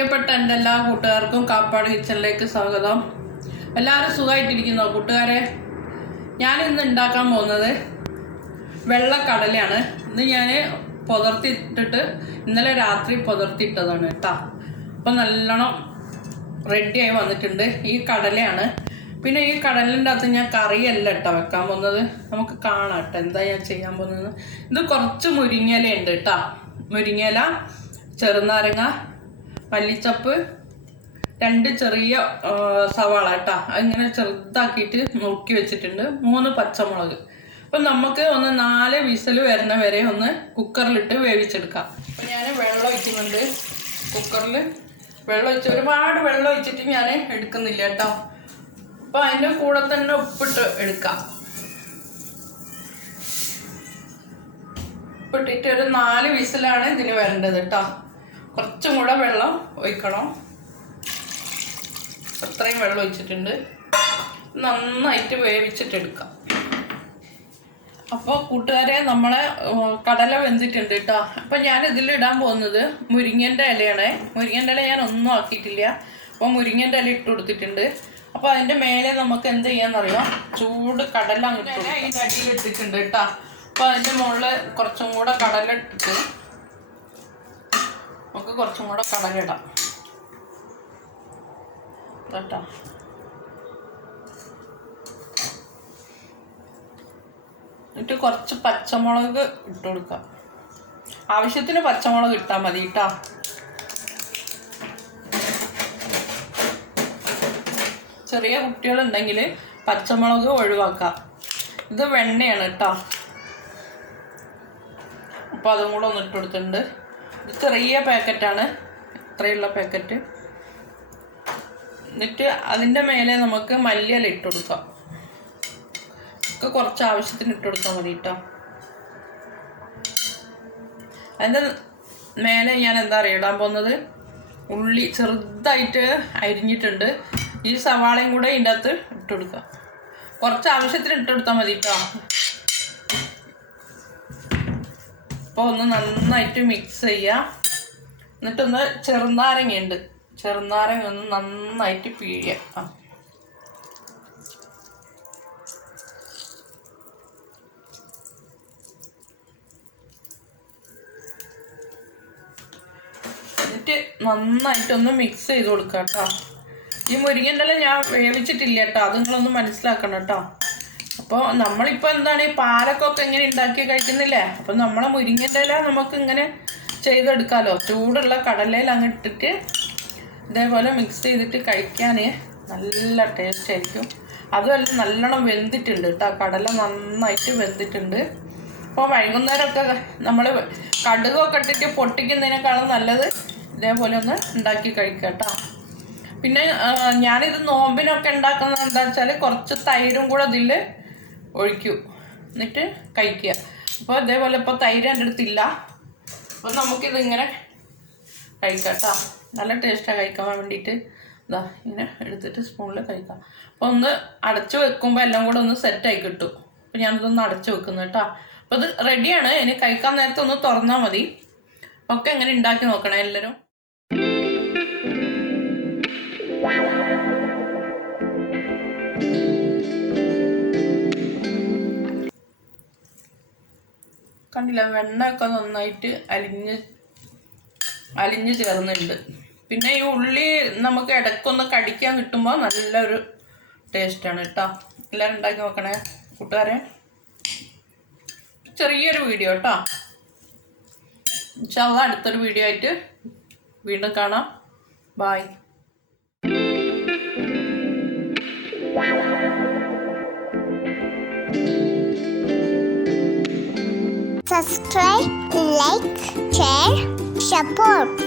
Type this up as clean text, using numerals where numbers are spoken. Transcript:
പ്രിയപ്പെട്ട എൻ്റെ എല്ലാ കൂട്ടുകാർക്കും കാപ്പാട് കിച്ചണിലേക്ക് സ്വാഗതം. എല്ലാവരും സുഖമായിട്ടിരിക്കുന്നോ കൂട്ടുകാരെ? ഞാനിന്ന് ഉണ്ടാക്കാൻ പോകുന്നത് വെള്ളക്കടലയാണ്. ഇന്ന് ഞാൻ പുതർത്തിയിട്ടിട്ട് ഇന്നലെ രാത്രി പുതർത്തിയിട്ടതാണ് കേട്ടോ. അപ്പം നല്ലോണം റെഡിയായി വന്നിട്ടുണ്ട്. ഈ കടലയാണ്. പിന്നെ ഈ കടലിൻ്റെ അകത്ത് ഞാൻ കറിയല്ല കേട്ടോ വെക്കാൻ പോകുന്നത്. നമുക്ക് കാണാം കേട്ടോ എന്താ ഞാൻ ചെയ്യാൻ പോകുന്നത്. ഇത് കുറച്ച് മുരിങ്ങയില ഉണ്ട് കേട്ടോ. മുരിങ്ങയില, ചെറുനാരങ്ങ, മല്ലിച്ചപ്പ്, 2 ചെറിയ സവാള കേട്ടോ. അതിങ്ങനെ ചെറുതാക്കിയിട്ട് നുറുക്കി വെച്ചിട്ടുണ്ട്. 3 പച്ചമുളക്. അപ്പം നമുക്ക് ഒന്ന് 4 വിസിൽ വരുന്ന വരെ ഒന്ന് കുക്കറിലിട്ട് വേവിച്ചെടുക്കാം. അപ്പം ഞാൻ വെള്ളം ഒഴിക്കുന്നുണ്ട്. കുക്കറിൽ വെള്ളം ഒഴിച്ച് ഒരുപാട് വെള്ളം ഒഴിച്ചിട്ട് ഞാൻ എടുക്കുന്നില്ല കേട്ടോ. അപ്പം അതിൻ്റെ കൂടെ തന്നെ ഉപ്പിട്ട് എടുക്കാം. ഉപ്പിട്ടിട്ട് ഒരു 4 വിസിലാണ് ഇതിന് വരേണ്ടത് കേട്ടോ. കുറച്ചും കൂടെ വെള്ളം ഒഴിക്കണം. അത്രയും വെള്ളം ഒഴിച്ചിട്ടുണ്ട്. നന്നായിട്ട് വേവിച്ചിട്ടെടുക്കാം. അപ്പോൾ കൂട്ടുകാരെ, നമ്മളെ കടല വെന്തിട്ടുണ്ട് കേട്ടോ. അപ്പം ഞാൻ ഇതിലിടാൻ പോകുന്നത് മുരിങ്ങൻ്റെ ഇലയാണ്. മുരിങ്ങൻ്റെ ഇല ഞാൻ ഒന്നും ആക്കിയിട്ടില്ല. അപ്പോൾ മുരിങ്ങൻ്റെ ഇല ഇട്ട് കൊടുത്തിട്ടുണ്ട്. അപ്പോൾ അതിൻ്റെ മേലെ നമുക്ക് എന്ത് ചെയ്യാന്നറിയാം, ചൂട് കടല അങ്ങോട്ട് അതിൻ്റെ അടിയിലിട്ടിട്ടുണ്ട് കേട്ടോ. അപ്പോൾ അതിൻ്റെ മുകളിൽ കുറച്ചും കൂടെ കടല ഇട്ടിട്ട് നമുക്ക് കുറച്ചും കൂടെ കടലിടാം കേട്ടോ. എന്നിട്ട് കുറച്ച് പച്ചമുളക് ഇട്ട് കൊടുക്കാം. ആവശ്യത്തിന് പച്ചമുളക് ഇട്ടാൽ മതി കേട്ടോ. ചെറിയ കുട്ടികളുണ്ടെങ്കിൽ പച്ചമുളക് ഒഴിവാക്കാം. ഇത് വെണ്ണയാണ് കേട്ടോ. അപ്പോൾ അതും കൂടെ ഒന്ന് ഇട്ട് കൊടുത്തിട്ടുണ്ട്. ഇത് ചെറിയ പാക്കറ്റാണ്, ഇത്രയുള്ള പാക്കറ്റ്. എന്നിട്ട് അതിൻ്റെ മേലെ നമുക്ക് മല്ലിയില ഇട്ട് കൊടുക്കാം. ഒക്കെ കുറച്ച് ആവശ്യത്തിന് ഇട്ട് കൊടുത്താൽ മതി കേട്ടോ. അതിൻ്റെ മേലെ ഞാൻ എന്താ പറയുക ഇടാൻ പോകുന്നത്, ഉള്ളി ചെറുതായിട്ട് അരിഞ്ഞിട്ടുണ്ട്. ഈ സവാളയും കൂടെ ഇതിൻ്റെ അകത്ത് ഇട്ട് കൊടുക്കാം. കുറച്ച് ആവശ്യത്തിന് ഇട്ട് കൊടുത്താൽ മതി കേട്ടോ. അപ്പോൾ ഒന്ന് നന്നായിട്ട് മിക്സ് ചെയ്യുക. എന്നിട്ടൊന്ന് ചെറുനാരങ്ങയുണ്ട്, ചെറുനാരങ്ങ ഒന്ന് നന്നായിട്ട് പിഴിയാം. എന്നിട്ട് നന്നായിട്ടൊന്ന് മിക്സ് ചെയ്ത് കൊടുക്കുക കേട്ടോ. ഈ മുരിങ്ങൻ്റെ ഇല ഞാൻ വേവിച്ചിട്ടില്ല കേട്ടോ, അത് നിങ്ങളൊന്ന് മനസ്സിലാക്കണം കേട്ടോ. അപ്പോൾ നമ്മളിപ്പോൾ എന്താണ് ഈ പാലക്കൊക്കെ ഇങ്ങനെ ഉണ്ടാക്കി കഴിക്കുന്നില്ലേ, അപ്പം നമ്മളെ മുരിങ്ങൻ്റെ ഇല നമുക്ക് ഇങ്ങനെ ചെയ്തെടുക്കാമല്ലോ. ചൂടുള്ള കടലയിൽ അങ്ങ് ഇട്ടിട്ട് ഇതേപോലെ മിക്സ് ചെയ്തിട്ട് കഴിക്കാൻ നല്ല ടേസ്റ്റ് ആയിരിക്കും. അതുമല്ല നല്ലോണം വെന്തിട്ടുണ്ട് കേട്ടോ. കടല നന്നായിട്ട് വെന്തിട്ടുണ്ട്. അപ്പോൾ വൈകുന്നേരമൊക്കെ നമ്മൾ കടുകൊക്കെ ഇട്ടിട്ട് പൊട്ടിക്കുന്നതിനേക്കാളും നല്ലത് ഇതേപോലെ ഒന്ന് ഉണ്ടാക്കി കഴിക്കുക കേട്ടോ. പിന്നെ ഞാനിത് നോമ്പിനൊക്കെ ഉണ്ടാക്കുന്നത് എന്താ വെച്ചാൽ കുറച്ച് തൈരും കൂടെ ഇതിൽ ഒഴിക്കും, എന്നിട്ട് കഴിക്കുക. അപ്പോൾ ഇതേപോലെ ഇപ്പോൾ തൈര് എൻ്റെ അടുത്തില്ല. അപ്പോൾ നമുക്കിതിങ്ങനെ കഴിക്കാം കേട്ടോ. നല്ല ടേസ്റ്റാണ് കഴിക്കാൻ വേണ്ടിയിട്ട്. ഇതാ ഇങ്ങനെ എടുത്തിട്ട് സ്പൂണിൽ കഴിക്കാം. അപ്പോൾ ഒന്ന് അടച്ചു വെക്കുമ്പോൾ എല്ലാം കൂടെ ഒന്ന് സെറ്റായി കിട്ടും. അപ്പോൾ ഞാനിതൊന്ന് അടച്ചു വെക്കുന്നു കേട്ടോ. അപ്പോൾ ഇത് റെഡിയാണ്. ഇനി കഴിക്കാൻ നേരത്തെ ഒന്ന് തുറന്നാൽ മതി. ഒക്കെ എങ്ങനെ ഉണ്ടാക്കി നോക്കണം എല്ലാവരും. കണ്ടില്ല, വെണ്ണയൊക്കെ നന്നായിട്ട് അലിഞ്ഞ് ചേർന്നുണ്ട്. പിന്നെ ഈ ഉള്ളി നമുക്ക് ഇടയ്ക്കൊന്ന് കടിക്കാൻ കിട്ടുമ്പോൾ നല്ലൊരു ടേസ്റ്റാണ് കേട്ടോ. എല്ലാവരും ഉണ്ടാക്കി നോക്കണേ കൂട്ടുകാരെ. ചെറിയൊരു വീഡിയോ കേട്ടോ. ഇൻഷാ അല്ലാഹ് അടുത്തൊരു വീഡിയോ ആയിട്ട് വീണ്ടും കാണാം. Bye. Subscribe, like, share, support.